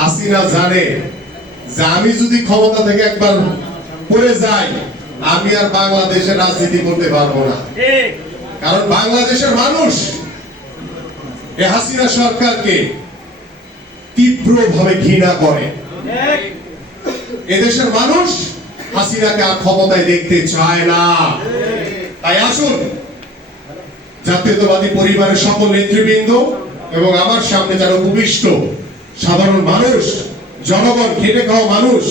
হাসিনা জানে যে আমি যদি ক্ষমতা থেকে একবার পড়ে যাই, আমি আর বাংলাদেশের রাজনীতি করতে পারবো না। কারণ বাংলাদেশের মানুষ এই হাসিনা সরকারকে তীব্রভাবে ঘৃণা করে। এদেশের মানুষ হাসিনাকে আর ক্ষমতায় দেখতে চায় না। তাই আসুন, জাতীয়তাবাদী পরিবারের সকল নেতৃবৃন্দ এবং আমার সামনে যারা উপবিষ্ট সাধারণ মানুষ, জনগণ, খেটে খাওয়া মানুষ,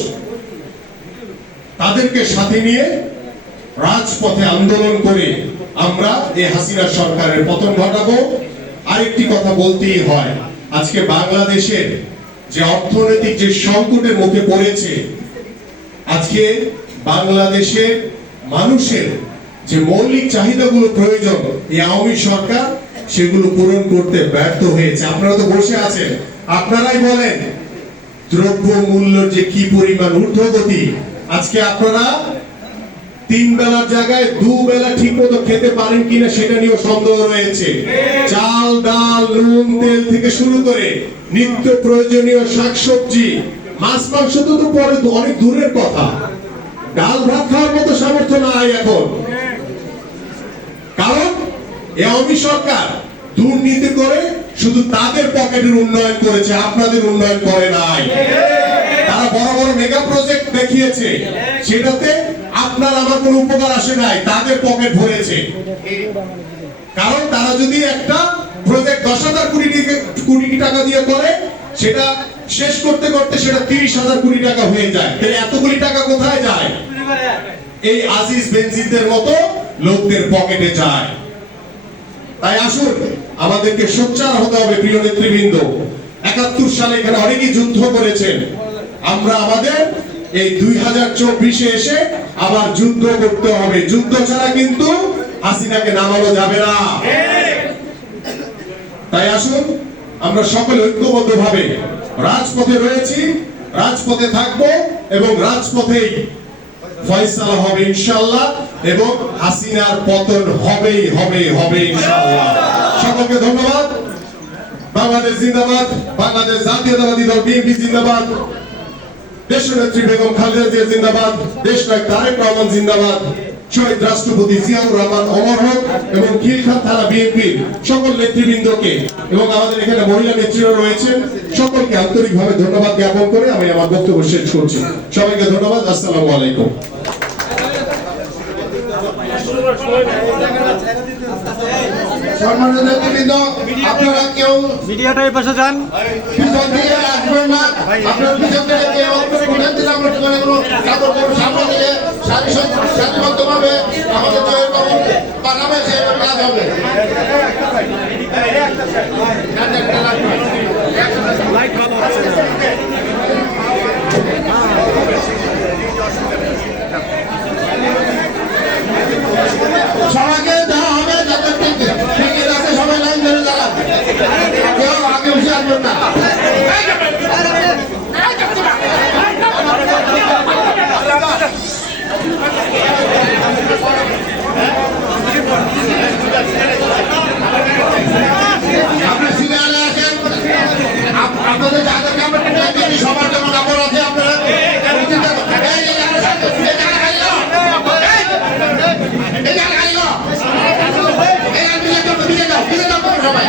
তাদেরকে সাথে নিয়ে রাজপথে আন্দোলন করে আমরা এই হাসিনা সরকারের পতন ঘটাবো। আরেকটি কথা বলতেই হয়, আজকে বাংলাদেশের যে অর্থনৈতিক যে সংকটের মুখে পড়েছে, আজকে বাংলাদেশের মানুষের যে মৌলিক চাহিদাগুলো প্রয়োজন, এই আওয়ামী সরকার সেগুলো পূরণ করতে ব্যর্থ হয়েছে। আপনারা তো বসে আছেন, আপনারাই বলেন দ্রব্য মূল্যের যে কি পরিমাণ ঊর্ধ্বগতি। আজকে আপনারা 3 বেলার জায়গায় 2 বেলা ঠিক মতো খেতে পারেন কিনা সেটা নিয়েও সন্দেহ রয়েছে। চাল, ডাল, নুন, তেল থেকে শুরু করে নিত্য প্রয়োজনীয় শাকসবজি, মাছ মাংস তো পরে অনেক দূরের কথা, ডাল ভাত খাওয়ার মতো সামর্থ্য নাই এখন। কারণ এই আওয়ামী সরকার দুর্নীতি করে শুধু তাদের পকেটের উন্নয়ন করেছে, আপনাদের উন্নয়ন করে নাই। তারা বড় বড় মেগা প্রজেক্ট দেখিয়েছে, সেটাতে আপনার আমার কোনো উপকার আসে নাই, তাদের পকেট ভরেছে। কারণ তারা যদি একটা প্রজেক্ট 10,000 কোটি টাকা দিয়ে করে, সেটা শেষ করতে করতে সেটা 30,000 কোটি টাকা হয়ে যায়। তাহলে এত কোটি টাকা কোথায় যায়? এই আজিজ বেনজিরদের মতো লোকদের পকেটে যায়। তাই আসুন, আমাদেরকে সোচ্চার হতে হবে প্রিয় নেতৃবৃন্দ। 71 সালে এখানে অনেকেই যুদ্ধ করেছেন, আমরা আমাদের এই 2024-এ এসে আবার যুদ্ধ করতে হবে। যুদ্ধ ছাড়া কিন্তু হাসিনাকে নামানো যাবে না। তাই আসুন, আমরা সকলে ঐক্যবদ্ধভাবে রাজপথে রয়েছি, রাজপথে থাকবো এবং রাজপথেই ফয়সালা হবে ইনশাআল্লাহ, এবং হাসিনার পতন হবেই হবে হবে ইনশাআল্লাহ। সকলকে ধন্যবাদ। বাংলাদেশ জিন্দাবাদ, বাংলাদেশ জাতীয়তাবাদী দল বিএনপি জিন্দাবাদ, দেশনেত্রী বেগম খালেদা জিয়া জিন্দাবাদ, দেশনায়ক তারেক রহমান জিন্দাবাদ, শহীদ রাষ্ট্রপতি জিয়াউর রহমান অমর হোক, এবং খিলখাত থানা বিএনপির সকল নেতৃবৃন্দকে এবং আমাদের এখানে মহিলা নেত্রীরা রয়েছেন, সকলকে আন্তরিকভাবে ধন্যবাদ জ্ঞাপন করে আমি আমার বক্তব্য শেষ করছি। সবাইকে ধন্যবাদ। আসসালামু আলাইকুম। সম্মানিত নেতৃবৃন্দ, আপনারা কেউ মিডিয়াটাই পাশে যান, পিছন থেকে আসবেন না। আপনারা পিছন থেকে কেউ সামনে থেকে সারিবদ্ধভাবে আমাদের জয়ের কবর বানাবে, সেভাবে কাজ হবে। সবাইকে দেওয়া হবে, যাদের টিকিট আছে সবাই লাইন ধরে দাঁড়ান, কেউ আগে বসে আসবেন না। আপনি সিরিয়ালে আছেন, আপনাদের যাদের কাপড় সবার যেমন কাপড় আছে, আপনারা সবাই